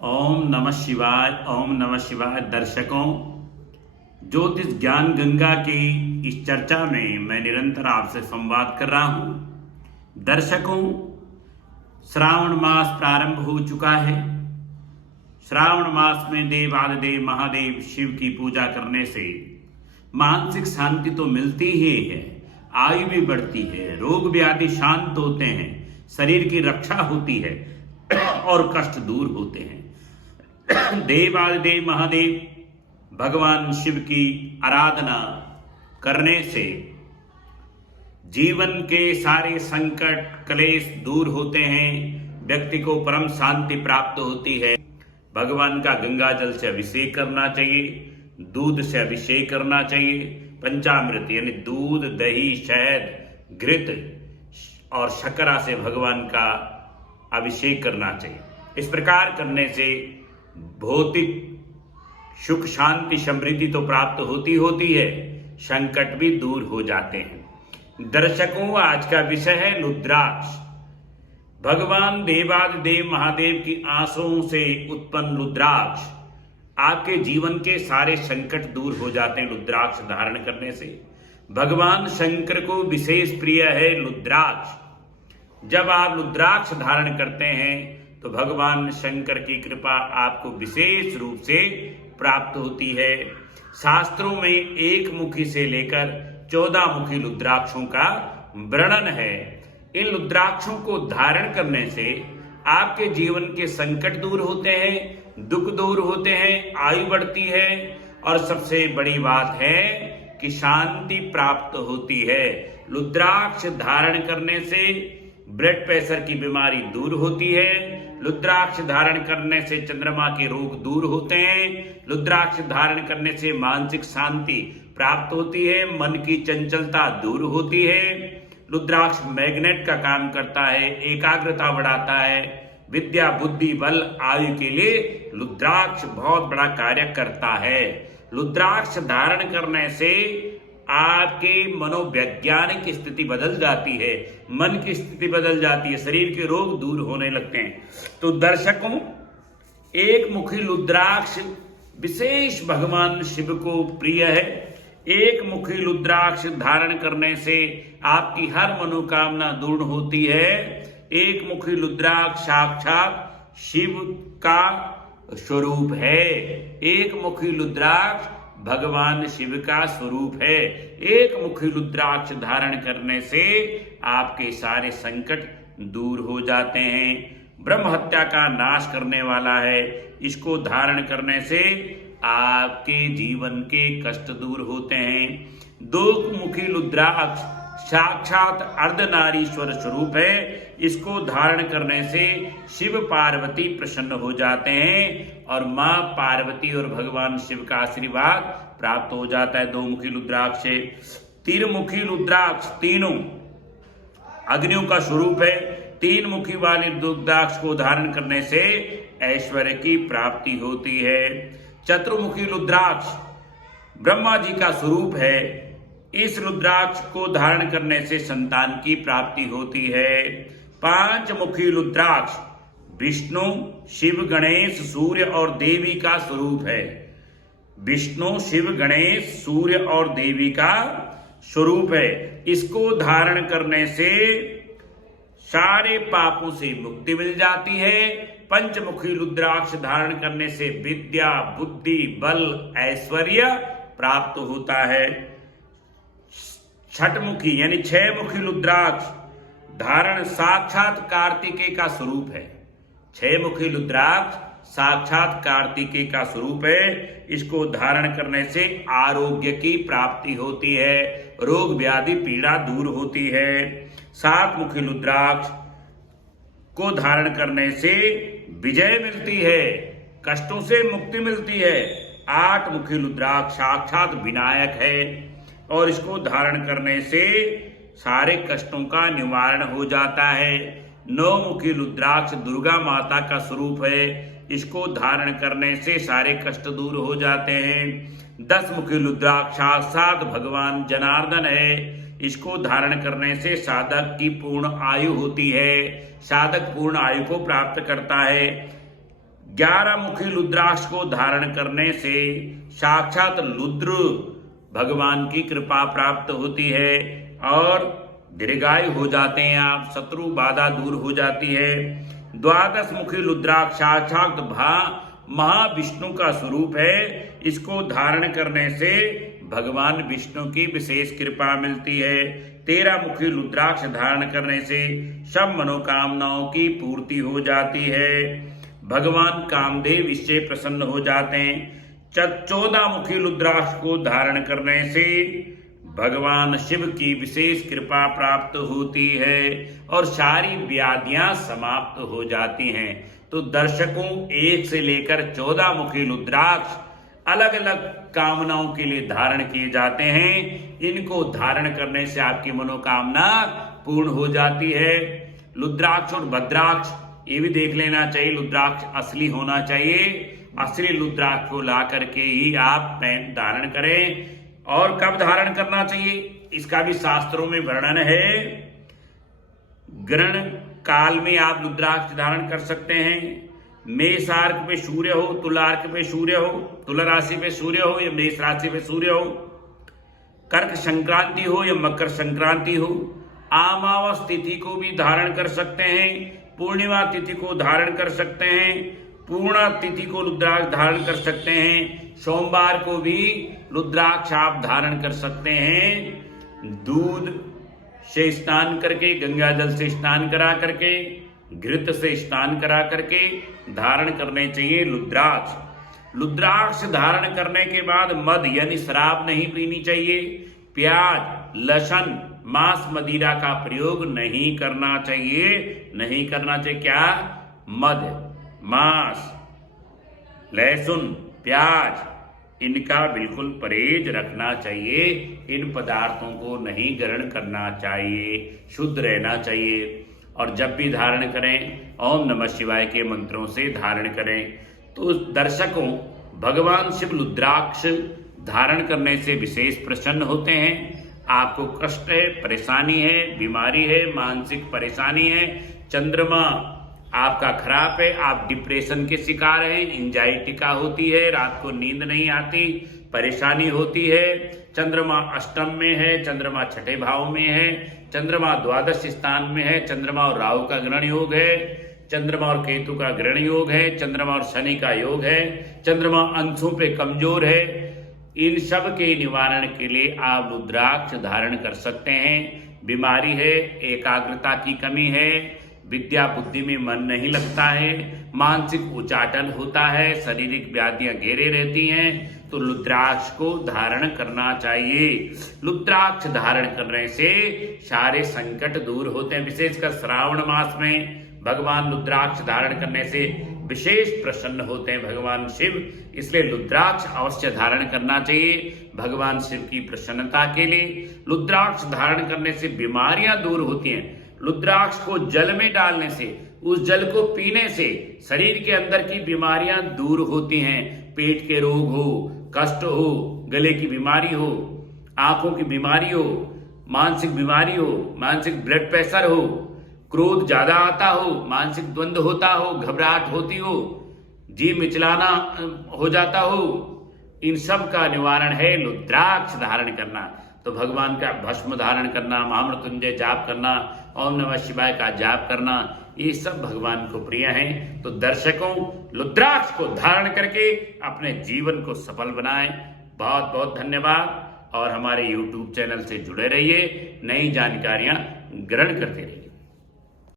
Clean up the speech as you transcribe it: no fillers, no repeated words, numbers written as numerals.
ओम नमः शिवाय। ओम नमः शिवाय। दर्शकों, ज्योतिष ज्ञान गंगा की इस चर्चा में मैं निरंतर आपसे संवाद कर रहा हूं। दर्शकों, श्रावण मास प्रारंभ हो चुका है। श्रावण मास में देवाधिदेव महादेव शिव की पूजा करने से मानसिक शांति तो मिलती ही है, आयु भी बढ़ती है, रोग व्याधि शांत होते हैं, शरीर की रक्षा होती है और कष्ट दूर होते हैं। देवाधिदेव महादेव भगवान शिव की आराधना करने से जीवन के सारे संकट क्लेश दूर होते हैं, व्यक्ति को परम शांति प्राप्त होती है। भगवान का गंगा जल से अभिषेक करना चाहिए, दूध से अभिषेक करना चाहिए, पंचामृत यानी दूध, दही, शहद, घृत और शर्करा से भगवान का अभिषेक करना चाहिए। इस प्रकार करने से भौतिक सुख शांति समृद्धि तो प्राप्त होती है, संकट भी दूर हो जाते हैं। दर्शकों, आज का विषय है रुद्राक्ष। भगवान देवाधिदेव महादेव की आंसुओं से उत्पन्न रुद्राक्ष, आपके जीवन के सारे संकट दूर हो जाते हैं रुद्राक्ष धारण करने से। भगवान शंकर को विशेष प्रिय है रुद्राक्ष। जब आप रुद्राक्ष धारण करते हैं तो भगवान शंकर की कृपा आपको विशेष रूप से प्राप्त होती है। शास्त्रों में एक मुखी से लेकर 14 मुखी रुद्राक्षों का वर्णन है। इन रुद्राक्षों को धारण करने से आपके जीवन के संकट दूर होते हैं, दुख दूर होते हैं, आयु बढ़ती है और सबसे बड़ी बात है कि शांति प्राप्त होती है। रुद्राक्ष धारण करने से ब्लड प्रेशर की बीमारी दूर होती है। रुद्राक्ष धारण करने से चंद्रमा के रोग दूर होते हैं। रुद्राक्ष धारण करने से मानसिक शांति प्राप्त होती है, मन की चंचलता दूर होती है। रुद्राक्ष मैग्नेट का काम करता है, एकाग्रता बढ़ाता है, विद्या, बुद्धि, बल, आयु के लिए रुद्राक्ष बहुत बड़ा कार्य करता है। रुद्राक्ष धारण करने से आपके मनोवैज्ञानिक स्थिति बदल जाती है, मन की स्थिति बदल जाती है, शरीर के रोग दूर होने लगते हैं। तो दर्शकों, एक मुखी रुद्राक्ष विशेष भगवान शिव को प्रिय है। एक मुखी रुद्राक्ष धारण करने से आपकी हर मनोकामना दूर होती है। एक मुखी रुद्राक्ष साक्षात शिव का स्वरूप है। एक मुखी रुद्राक्ष भगवान शिव का स्वरूप है। एक मुखी रुद्राक्ष धारण करने से आपके सारे संकट दूर हो जाते हैं। ब्रह्म हत्या का नाश करने वाला है। इसको धारण करने से आपके जीवन के कष्ट दूर होते हैं। दो मुखी रुद्राक्ष साक्षात अर्धनारीश्वर स्वरूप है। इसको धारण करने से शिव पार्वती प्रसन्न हो जाते हैं और मां पार्वती और भगवान शिव का आशीर्वाद प्राप्त हो जाता है दो मुखी रुद्राक्ष से। तीन मुखी रुद्राक्ष तीनों अग्नियों का स्वरूप है। तीन मुखी वाले रुद्राक्ष को धारण करने से ऐश्वर्य की प्राप्ति होती है। चतुर्मुखी रुद्राक्ष ब्रह्मा जी का स्वरूप है। इस रुद्राक्ष को धारण करने से संतान की प्राप्ति होती है। पांच मुखी रुद्राक्ष विष्णु, शिव, गणेश, सूर्य और देवी का स्वरूप है। विष्णु, शिव, गणेश, सूर्य और देवी का स्वरूप है। इसको धारण करने से सारे पापों से मुक्ति मिल जाती है। पंचमुखी रुद्राक्ष धारण करने से विद्या, बुद्धि, बल, ऐश्वर्य प्राप्त होता है। छठमुखी यानी 6 मुखी रुद्राक्ष धारण साक्षात कार्तिकेय का स्वरूप है। 6 मुखी रुद्राक्ष साक्षात कार्तिकेय का स्वरूप है। इसको धारण करने से आरोग्य की प्राप्ति होती है, रोग व्याधि पीड़ा दूर होती है। 7 मुखी रुद्राक्ष को धारण करने से विजय मिलती है, कष्टों से मुक्ति मिलती है। 8 मुखी रुद्राक्ष साक्षात विनायक है और इसको धारण करने से सारे कष्टों का निवारण हो जाता है। 9 मुखी रुद्राक्ष दुर्गा माता का स्वरूप है। इसको धारण करने से सारे कष्ट दूर हो जाते हैं। 10 मुखी रुद्राक्ष साक्षात भगवान जनार्दन है। इसको धारण करने से साधक की पूर्ण आयु होती है, साधक पूर्ण आयु को प्राप्त करता है। 11 मुखी रुद्राक्ष को धारण करने से साक्षात रुद्र भगवान की कृपा प्राप्त होती है और दीर्घायु हो जाते हैं आप, शत्रु बाधा दूर हो जाती है। 12 मुखी रुद्राक्ष साक्षात महाविष्णु का स्वरूप है। इसको धारण करने से भगवान विष्णु की विशेष कृपा मिलती है। 13 मुखी रुद्राक्ष धारण करने से सब मनोकामनाओं की पूर्ति हो जाती है। भगवान कामदेव इससे प्रसन्न हो जाते हैं। 14 मुखी रुद्राक्ष को धारण करने से भगवान शिव की विशेष कृपा प्राप्त होती है और सारी व्याधियां समाप्त हो जाती हैं। तो दर्शकों, 1 से लेकर 14 मुखी रुद्राक्ष अलग अलग कामनाओं के लिए धारण किए जाते हैं। इनको धारण करने से आपकी मनोकामना पूर्ण हो जाती है। रुद्राक्ष और भद्राक्ष ये भी देख लेना चाहिए, रुद्राक्ष असली होना चाहिए। असली रुद्राक्ष को ला करके ही आप धारण करें। और कब धारण करना चाहिए इसका भी शास्त्रों में वर्णन है। ग्रहण काल में आप रुद्राक्ष धारण कर सकते हैं। मेष आर्क पे सूर्य हो, तुला आर्क पे सूर्य हो, तुला राशि पे सूर्य हो या मेष राशि पे सूर्य हो, कर्क संक्रांति हो या मकर संक्रांति हो, अमावस तिथि को भी धारण कर सकते हैं, पूर्णिमा तिथि को धारण कर सकते हैं, पूर्णा तिथि को रुद्राक्ष धारण कर सकते हैं, सोमवार को भी रुद्राक्ष आप धारण कर सकते हैं। दूध से स्नान करके, गंगा जल से स्नान करा करके, घृत से स्नान करा करके धारण करने चाहिए रुद्राक्ष। रुद्राक्ष धारण करने के बाद मद यानी शराब नहीं पीनी चाहिए। प्याज, लहसुन, मांस, मदिरा का प्रयोग नहीं करना चाहिए। नहीं करना चाहिए क्या? मद, मांस, लहसुन, प्याज इनका बिल्कुल परहेज रखना चाहिए। इन पदार्थों को नहीं ग्रहण करना चाहिए, शुद्ध रहना चाहिए। और जब भी धारण करें ओम नमः शिवाय के मंत्रों से धारण करें। तो दर्शकों, भगवान शिव रुद्राक्ष धारण करने से विशेष प्रसन्न होते हैं। आपको कष्ट है, परेशानी है, बीमारी है, मानसिक परेशानी है, चंद्रमा आपका खराब है, आप डिप्रेशन के शिकार हैं, एंजाइटी का होती है, रात को नींद नहीं आती, परेशानी होती है, चंद्रमा अष्टम में है, चंद्रमा छठे भाव में है, चंद्रमा द्वादश स्थान में है, चंद्रमा और राहु का ग्रहण योग है, चंद्रमा और केतु का ग्रहण योग है, चंद्रमा और शनि का योग है, चंद्रमा अंशों पे कमजोर है। इन सब के निवारण के लिए आप रुद्राक्ष धारण कर सकते हैं। बीमारी है, एकाग्रता की कमी है, विद्या बुद्धि में मन नहीं लगता है, मानसिक उचाटन होता है, शारीरिक व्याधियां घेरे रहती हैं, तो रुद्राक्ष को धारण करना चाहिए। रुद्राक्ष धारण करने से सारे संकट दूर होते हैं। विशेषकर श्रावण मास में भगवान रुद्राक्ष धारण करने से विशेष प्रसन्न होते हैं भगवान शिव। इसलिए रुद्राक्ष अवश्य धारण करना चाहिए भगवान शिव की प्रसन्नता के लिए। रुद्राक्ष धारण करने से बीमारियां दूर होती हैं। रुद्राक्ष को जल में डालने से, उस जल को पीने से शरीर के अंदर की बीमारियां दूर होती हैं। पेट के रोग हो, कष्ट हो, गले की बीमारी हो, आंखों की बीमारी हो, मानसिक बीमारी हो, मानसिक ब्लड प्रेशर हो, क्रोध ज्यादा आता हो, मानसिक द्वंद्व होता हो, घबराहट होती हो, जी मिचलाना हो जाता हो, इन सब का निवारण है रुद्राक्ष धारण करना। तो भगवान का भस्म धारण करना, महामृत्युंजय जाप करना, ओम नमः शिवाय का जाप करना, ये सब भगवान को प्रिय हैं। तो दर्शकों, रुद्राक्ष को धारण करके अपने जीवन को सफल बनाएं। बहुत बहुत धन्यवाद और हमारे YouTube चैनल से जुड़े रहिए, नई जानकारियां ग्रहण करते रहिए।